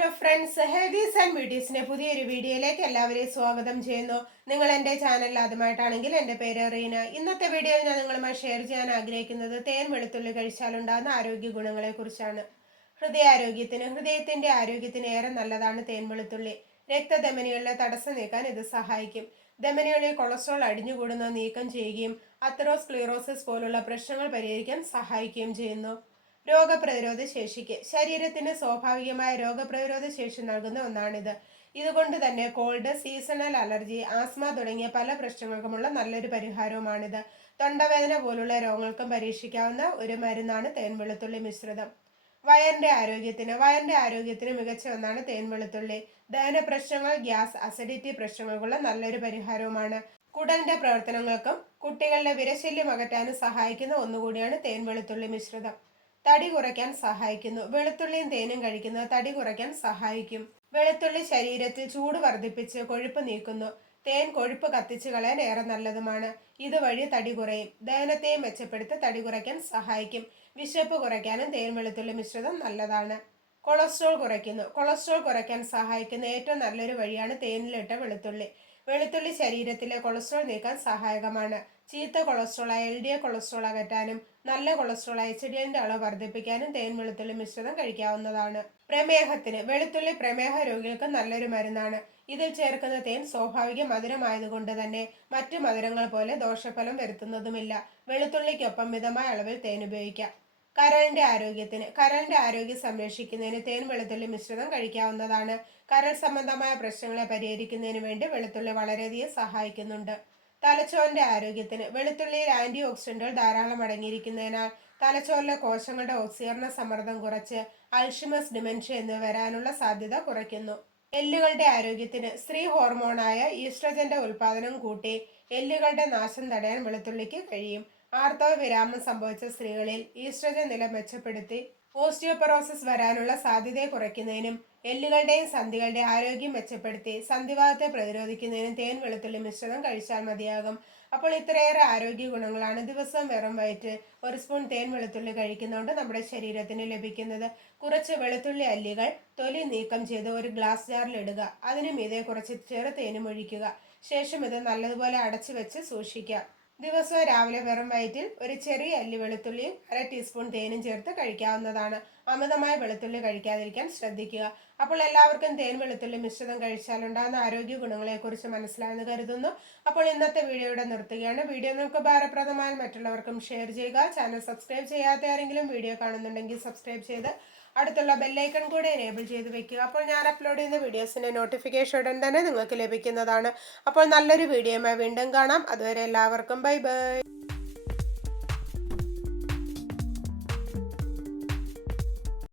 Hello friends, healthies and ബ്യൂട്ടീസിന്റെ പുതിയൊരു വീഡിയോയിലേക്ക് എല്ലാവരെയും സ്വാഗതം ചെയ്യുന്നു. നിങ്ങൾ എൻ്റെ ചാനൽ ആദ്യമായിട്ടാണെങ്കിൽ എൻ്റെ പേര് റീന. ഇന്നത്തെ വീഡിയോയിൽ ഞാൻ നിങ്ങളുമായി ഷെയർ ചെയ്യാൻ ആഗ്രഹിക്കുന്നത് തേൻ വെളുത്തുള്ളി കഴിച്ചാലുണ്ടാകുന്ന ആരോഗ്യ ഗുണങ്ങളെ കുറിച്ചാണ്. ഹൃദയത്തിന്റെ ആരോഗ്യത്തിന് ഏറെ നല്ലതാണ് തേൻ വെളുത്തുള്ളി. രക്തധമനികളിലെ തടസ്സം നീക്കാൻ ഇത് സഹായിക്കും. ധമനികളിൽ കൊളസ്ട്രോൾ അടിഞ്ഞുകൂടുന്നത് നീക്കം ചെയ്യുകയും അത്തറോസ്ക്ലീറോസിസ് പോലുള്ള പ്രശ്നങ്ങൾ പരിഹരിക്കാൻ സഹായിക്കുകയും ചെയ്യുന്നു. രോഗപ്രതിരോധ ശേഷിക്ക് ശരീരത്തിന് സ്വാഭാവികമായ രോഗപ്രതിരോധ ശേഷി നൽകുന്ന ഒന്നാണിത്. ഇതുകൊണ്ട് തന്നെ കോൾഡ്, സീസണൽ അലർജി, ആസ്മ തുടങ്ങിയ പല പ്രശ്നങ്ങൾക്കുമുള്ള നല്ലൊരു പരിഹാരവുമാണിത്. തൊണ്ടവേദന പോലുള്ള രോഗങ്ങൾക്കും പരീക്ഷിക്കാവുന്ന ഒരു മരുന്നാണ് തേൻ വെളുത്തുള്ളി മിശ്രിതം. വയറിന്റെ ആരോഗ്യത്തിന് മികച്ച ഒന്നാണ് തേൻ വെളുത്തുള്ളി. ദഹന പ്രശ്നങ്ങൾ, ഗ്യാസ്, അസിഡിറ്റി പ്രശ്നങ്ങൾക്കുള്ള നല്ലൊരു പരിഹാരവുമാണ്. കുടലിന്റെ പ്രവർത്തനങ്ങൾക്കും കുട്ടികളുടെ വിരശല്യം അകറ്റാനും സഹായിക്കുന്ന ഒന്നുകൂടിയാണ് തേൻ വെളുത്തുള്ളി മിശ്രിതം. തടി കുറയ്ക്കാൻ സഹായിക്കുന്നു. വെളുത്തുള്ളിയും തേനും കഴിക്കുന്നത് തടി കുറയ്ക്കാൻ സഹായിക്കും. വെളുത്തുള്ളി ശരീരത്തിൽ ചൂട് വർദ്ധിപ്പിച്ച് കൊഴുപ്പ് നീക്കുന്നു. തേൻ കൊഴുപ്പ് കത്തിച്ചു കളയാൻ ഏറെ നല്ലതുമാണ്. ഇതുവഴി തടി കുറയും. ദഹനത്തെയും മെച്ചപ്പെടുത്തി തടി കുറയ്ക്കാൻ സഹായിക്കും. വിശപ്പ് കുറയ്ക്കാനും തേൻ വെളുത്തുള്ളി മിശ്രിതം നല്ലതാണ്. കൊളസ്ട്രോൾ കുറയ്ക്കുന്നു. കൊളസ്ട്രോൾ കുറയ്ക്കാൻ സഹായിക്കുന്ന ഏറ്റവും നല്ലൊരു വഴിയാണ് തേനിലിട്ട വെളുത്തുള്ളി. വെളുത്തുള്ളി ശരീരത്തിലെ കൊളസ്ട്രോൾ നീക്കാൻ സഹായകമാണ്. ചീത്ത കൊളസ്ട്രോളായ LDL കൊളസ്ട്രോൾ അകറ്റാനും നല്ല കൊളസ്ട്രോളായ HDLന്റെ അളവ് വർദ്ധിപ്പിക്കാനും തേൻ വെളുത്തുള്ളി മിശ്രിതം കഴിക്കാവുന്നതാണ്. പ്രമേഹത്തിന് വെളുത്തുള്ളി പ്രമേഹ രോഗികൾക്ക് നല്ലൊരു മരുന്നാണ്. ഇതിൽ ചേർക്കുന്ന തേൻ സ്വാഭാവിക മധുരമായതുകൊണ്ട് തന്നെ മറ്റു മധുരങ്ങൾ പോലെ ദോഷഫലം വരുത്തുന്നതുമില്ല. വെളുത്തുള്ളിക്കൊപ്പം മിതമായ അളവിൽ തേൻ ഉപയോഗിക്കാം. കരളിന്റെ ആരോഗ്യം സംരക്ഷിക്കുന്നതിന് തേൻ വെളുത്തുള്ളി മിശ്രിതം കഴിക്കാവുന്നതാണ്. കരൾ സംബന്ധമായ പ്രശ്നങ്ങളെ പരിഹരിക്കുന്നതിന് വേണ്ടി വെളുത്തുള്ളി വളരെയധികം സഹായിക്കുന്നുണ്ട്. തലച്ചോറിന്റെ ആരോഗ്യത്തിന് വെളുത്തുള്ളിയിൽ ആന്റി ഓക്സിഡന്റുകൾ ധാരാളം അടങ്ങിയിരിക്കുന്നതിനാൽ തലച്ചോറിലെ കോശങ്ങളുടെ ഓക്സീകരണ സമ്മർദ്ദം കുറച്ച് അൾഷിമസ്, ഡിമെൻഷ്യ എന്നിവ വരാനുള്ള സാധ്യത കുറയ്ക്കുന്നു. എല്ലുകളുടെ ആരോഗ്യത്തിന് സ്ത്രീ ഹോർമോണായ ഈസ്ട്രജന്റെ ഉൽപാദനം കൂട്ടി എല്ലുകളുടെ നാശം തടയാൻ വെളുത്തുള്ളിക്ക് കഴിയും. ആർത്തവ വിരാമം സംഭവിച്ച സ്ത്രീകളിൽ ഈസ്ട്രജൻ നില മെച്ചപ്പെടുത്തി ഓസ്റ്റിയോപൊറോസിസ് വരാനുള്ള സാധ്യതയെ കുറയ്ക്കുന്നതിനും എല്ലുകളുടെയും സന്ധികളുടെ ആരോഗ്യം മെച്ചപ്പെടുത്തി സന്ധിവാതത്തെ പ്രതിരോധിക്കുന്നതിനും തേൻ വെളുത്തുള്ളി മിശ്രിതം കഴിച്ചാൽ മതിയാകും. അപ്പോൾ ഇത്രയേറെ ആരോഗ്യ ഗുണങ്ങളാണ് ദിവസവും വെറും വയറ്റിൽ ഒരു സ്പൂൺ തേൻ വെളുത്തുള്ളി കഴിക്കുന്നതുകൊണ്ട് നമ്മുടെ ശരീരത്തിന് ലഭിക്കുന്നത്. കുറച്ച് വെളുത്തുള്ളി അല്ലികൾ തൊലി നീക്കം ചെയ്ത് ഒരു ഗ്ലാസ് ജാറിൽ ഇടുക. അതിനു മീതെ കുറച്ച് ചെറു തേനും ഒഴിക്കുക. ശേഷം ഇത് നല്ലതുപോലെ അടച്ചു വെച്ച് സൂക്ഷിക്കുക. ദിവസവും രാവിലെ വെറും വയറ്റിൽ ഒരു ചെറിയ അല്ലി വെളുത്തുള്ളിയും 1/2 ടീസ്പൂൺ തേനും ചേർത്ത് കഴിക്കാവുന്നതാണ്. അമിതമായ വെളുത്തുള്ളി കഴിക്കാതിരിക്കാൻ ശ്രദ്ധിക്കുക. അപ്പോൾ എല്ലാവർക്കും തേൻ വെളുത്തുള്ളി മിശ്രിതം കഴിച്ചാലുണ്ടാകുന്ന ആരോഗ്യ ഗുണങ്ങളെക്കുറിച്ച് മനസ്സിലായെന്ന് കരുതുന്നു. അപ്പോൾ ഇന്നത്തെ വീഡിയോയുടെ നിർത്തുകയാണ്. വീഡിയോ നിങ്ങൾക്ക് ഉപകാരപ്രദമായ മറ്റുള്ളവർക്കും ഷെയർ ചെയ്യുക. ചാനൽ സബ്സ്ക്രൈബ് ചെയ്യാത്ത ആരെങ്കിലും വീഡിയോ കാണുന്നുണ്ടെങ്കിൽ സബ്സ്ക്രൈബ് ചെയ്ത് അടുത്തുള്ള ബെല്ലൈക്കൺ കൂടെ എനേബിൾ ചെയ്ത് വെക്കുക. അപ്പോൾ ഞാൻ അപ്ലോഡ് ചെയ്യുന്ന വീഡിയോസിൻ്റെ നോട്ടിഫിക്കേഷൻ ഉടൻ തന്നെ നിങ്ങൾക്ക് ലഭിക്കുന്നതാണ്. അപ്പോൾ നല്ലൊരു വീഡിയോയുമായി വീണ്ടും കാണാം. അതുവരെ എല്ലാവർക്കും ബൈ ബൈ.